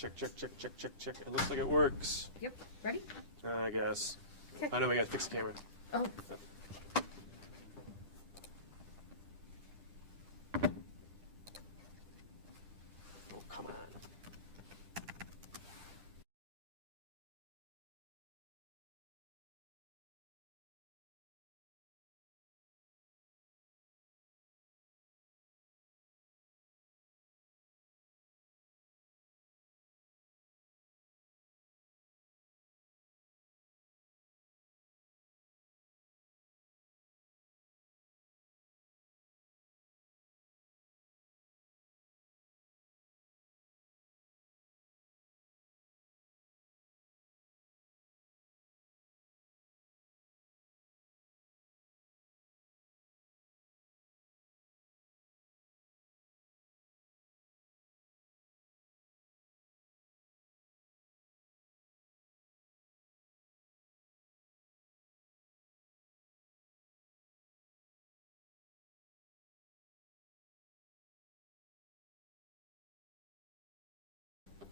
Check, check, check, check, check, check. It looks like it works. Yep. Ready? I guess. Okay. I know we gotta fix the camera. Oh. Oh, come on.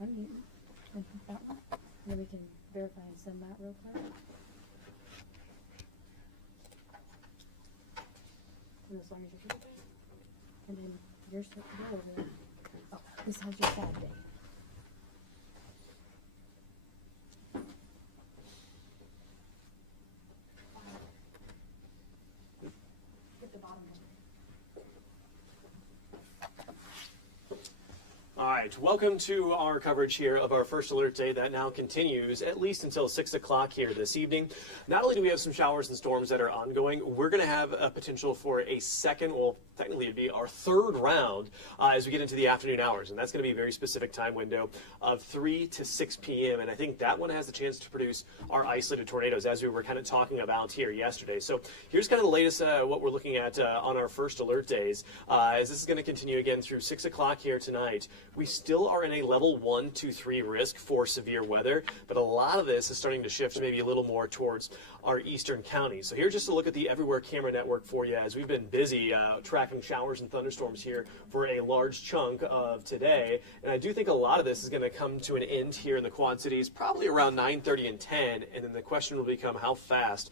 Unmute and put that one. And then we can verify and send that real quick. And as long as you're good. And then you're set to go over there. Oh, this has your Saturday. Get the bottom one. All right, welcome to our coverage here of our first alert day that now continues at least until 6 o'clock here this evening. Not only do we have some showers and storms that are ongoing, we're going to have a potential for a second, well, technically it'd be our third round as we get into the afternoon hours. And that's going to be a very specific time window of 3 to 6 p.m. And I think that one has the chance to produce our isolated tornadoes as we were kind of talking about here yesterday. So here's kind of the latest what we're looking at on our first alert days. As this is going to continue again through 6 o'clock here tonight. We still are in a level 1, 2, 3 risk for severe weather, but a lot of this is starting to shift maybe a little more towards our eastern counties. So here's just a look at the Everywhere Camera Network for you as we've been busy tracking showers and thunderstorms here for a large chunk of today. And I do think a lot of this is going to come to an end here in the Quad Cities, probably around 9:30 and 10. And then the question will become how fast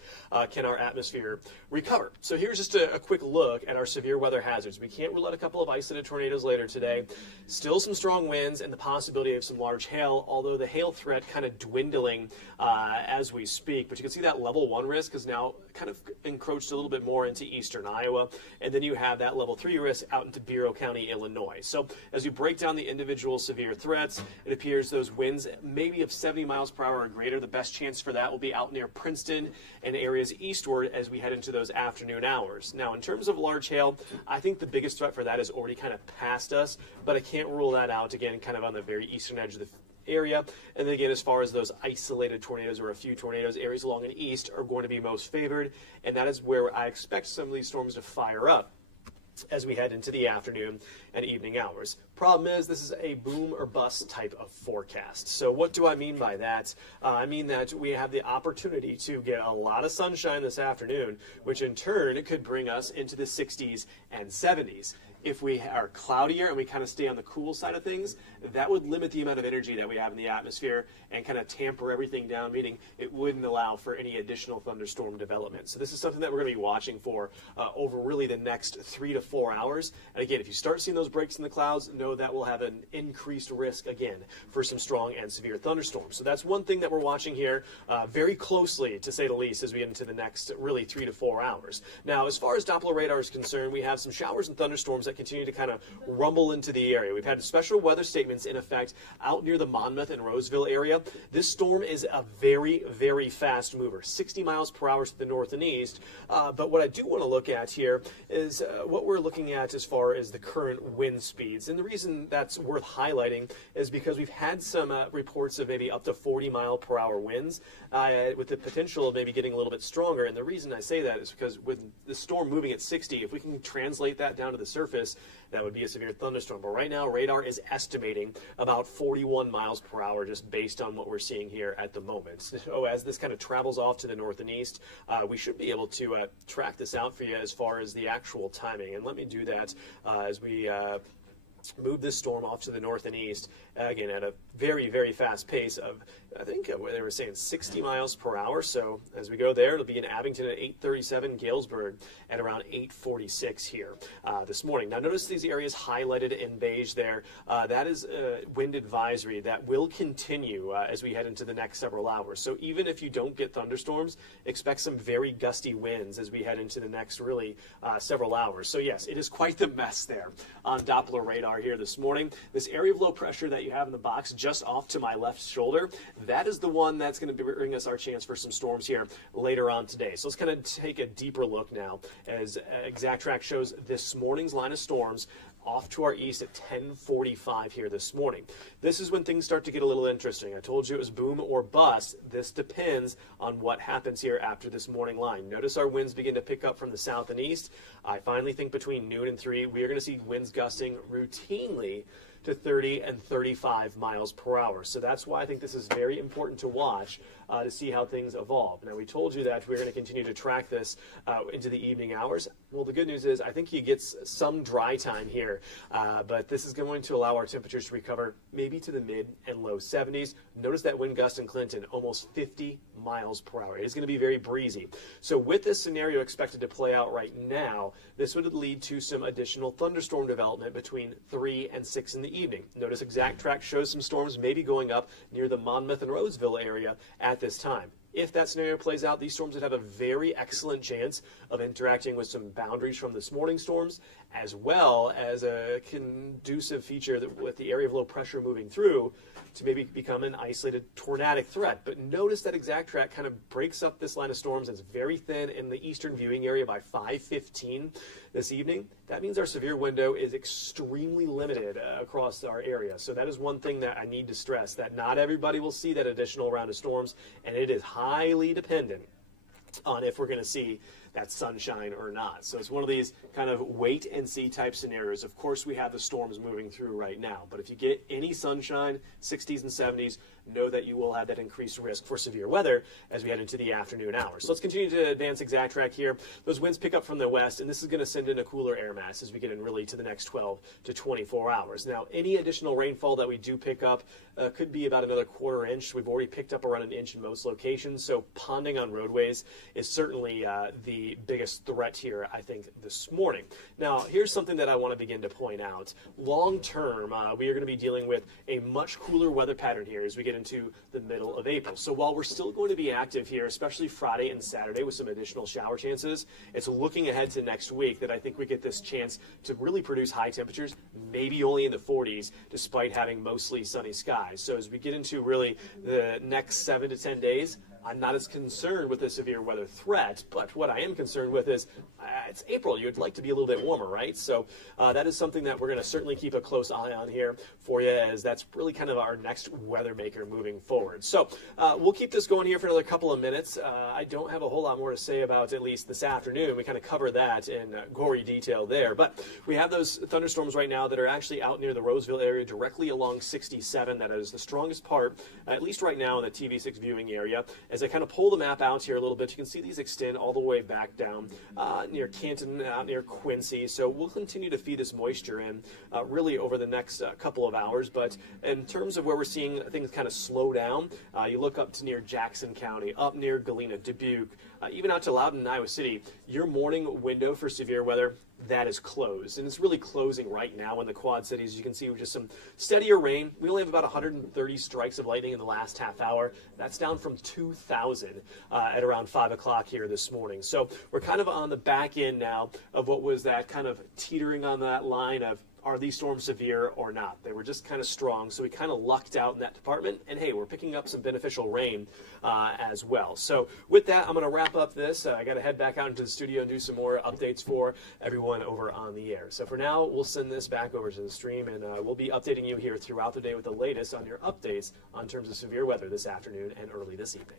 can our atmosphere recover? So here's just a quick look at our severe weather hazards. We can't rule out a couple of isolated tornadoes later today. Still some strong winds and the possibility of some large hail, although the hail threat kind of dwindling as we speak. But you can see that level 1 risk is now kind of encroached a little bit more into eastern Iowa. And then you have that level 3 risk out into Bureau County, Illinois. So as you break down the individual severe threats, it appears those winds maybe of 70 miles per hour or greater. The best chance for that will be out near Princeton and areas eastward as we head into those afternoon hours. Now, in terms of large hail, I think the biggest threat for that is already kind of past us, but I can't rule that out again, kind of on the very eastern edge of the area. And then again, as far as those isolated tornadoes or a few tornadoes, areas along the east are going to be most favored. And that is where I expect some of these storms to fire up as we head into the afternoon and evening hours. Problem is, this is a boom or bust type of forecast. So what do I mean by that? I mean that we have the opportunity to get a lot of sunshine this afternoon, which in turn could bring us into the 60s and 70s. If we are cloudier and we kind of stay on the cool side of things, that would limit the amount of energy that we have in the atmosphere and kind of tamper everything down, meaning it wouldn't allow for any additional thunderstorm development. So this is something that we're going to be watching for over really the next 3 to 4 hours. And again, if you start seeing those breaks in the clouds, know that we'll have an increased risk again for some strong and severe thunderstorms. So that's one thing that we're watching here very closely, to say the least, as we get into the next really 3 to 4 hours. Now, as far as Doppler radar is concerned, we have some showers and thunderstorms that continue to kind of rumble into the area. We've had special weather statements in effect out near the Monmouth and Roseville area. This storm is a very, very fast mover, 60 miles per hour to the north and east. But what I do want to look at here is what we're looking at as far as the current wind speeds. And the reason that's worth highlighting is because we've had some reports of maybe up to 40 mile per hour winds with the potential of maybe getting a little bit stronger. And the reason I say that is because with the storm moving at 60, if we can translate that down to the surface, that would be a severe thunderstorm. But right now, radar is estimating about 41 miles per hour just based on what we're seeing here at the moment. So as this kind of travels off to the north and east, we should be able to track this out for you as far as the actual timing. And let me do that as we move this storm off to the north and east, again, at a very, very fast pace of, I think they were saying 60 miles per hour. So as we go there, it'll be in Abington at 8:37, Galesburg at around 8:46 here this morning. Now notice these areas highlighted in beige there. That is a wind advisory that will continue as we head into the next several hours. So even if you don't get thunderstorms, expect some very gusty winds as we head into the next really several hours. So yes, it is quite the mess there on Doppler radar here this morning. This area of low pressure that you have in the box just off to my left shoulder, that is the one that's going to bring us our chance for some storms here later on today. So let's kind of take a deeper look now as ExactTrack shows this morning's line of storms off to our east at 10:45 here this morning. This is when things start to get a little interesting. I told you it was boom or bust. This depends on what happens here after this morning line. Notice our winds begin to pick up from the south and east. I finally think between noon and 3, we are going to see winds gusting routinely to 30 and 35 miles per hour. So that's why I think this is very important to watch to see how things evolve. Now, we told you that we're going to continue to track this into the evening hours. Well, the good news is I think he gets some dry time here, but this is going to allow our temperatures to recover maybe to the mid and low 70s. Notice that wind gust in Clinton, almost 50 miles per hour. It is going to be very breezy. So with this scenario expected to play out right now, this would lead to some additional thunderstorm development between 3 and 6 in the evening. Notice ExactTrack shows some storms maybe going up near the Monmouth and Roseville area at this time. If that scenario plays out, these storms would have a very excellent chance of interacting with some boundaries from this morning's storms, as well as a conducive feature that with the area of low pressure moving through to maybe become an isolated tornadic threat. But notice that ExactTrack kind of breaks up this line of storms. It's very thin in the eastern viewing area by 5:15 this evening. That means our severe window is extremely limited across our area. So that is one thing that I need to stress, that not everybody will see that additional round of storms, and it is highly dependent on if we're going to see that sunshine or not. So it's one of these kind of wait and see type scenarios. Of course, we have the storms moving through right now, but if you get any sunshine, 60s and 70s, know that you will have that increased risk for severe weather as we head into the afternoon hours. So let's continue to advance ExactTrack here. Those winds pick up from the west, and this is going to send in a cooler air mass as we get in really to the next 12 to 24 hours. Now, any additional rainfall that we do pick up could be about another quarter inch. We've already picked up around an inch in most locations, so ponding on roadways is certainly the biggest threat here, I think, this morning. Now, here's something that I want to begin to point out. Long term, we are going to be dealing with a much cooler weather pattern here as we get into the middle of April. So while we're still going to be active here, especially Friday and Saturday with some additional shower chances, it's looking ahead to next week that I think we get this chance to really produce high temperatures, maybe only in the 40s, despite having mostly sunny skies. So as we get into really the next 7 to 10 days, I'm not as concerned with the severe weather threat, but what I am concerned with is it's April. You'd like to be a little bit warmer, right? So that is something that we're going to certainly keep a close eye on here for you, as that's really kind of our next weather maker moving forward. So we'll keep this going here for another couple of minutes. I don't have a whole lot more to say about at least this afternoon. We kind of cover that in gory detail there, but we have those thunderstorms right now that are actually out near the Roseville area, directly along 67. That is the strongest part, at least right now in the TV6 viewing area. As I kind of pull the map out here a little bit, you can see these extend all the way back down near Canton, out near Quincy. So we'll continue to feed this moisture in really over the next couple of hours. But in terms of where we're seeing things kind of slow down, you look up to near Jackson County, up near Galena, Dubuque, even out to Loudoun and Iowa City. Your morning window for severe weather, that is closed, and it's really closing right now in the Quad Cities. You can see with just some steadier rain. We only have about 130 strikes of lightning in the last half hour. That's down from 2,000 at around 5 o'clock here this morning. So we're kind of on the back end now of what was that kind of teetering on that line of, are these storms severe or not? They were just kind of strong, so we kind of lucked out in that department. And hey, we're picking up some beneficial rain as well. So with that, I'm going to wrap up this. I got to head back out into the studio and do some more updates for everyone over on the air. So for now, we'll send this back over to the stream, and we'll be updating you here throughout the day with the latest on your updates on terms of severe weather this afternoon and early this evening.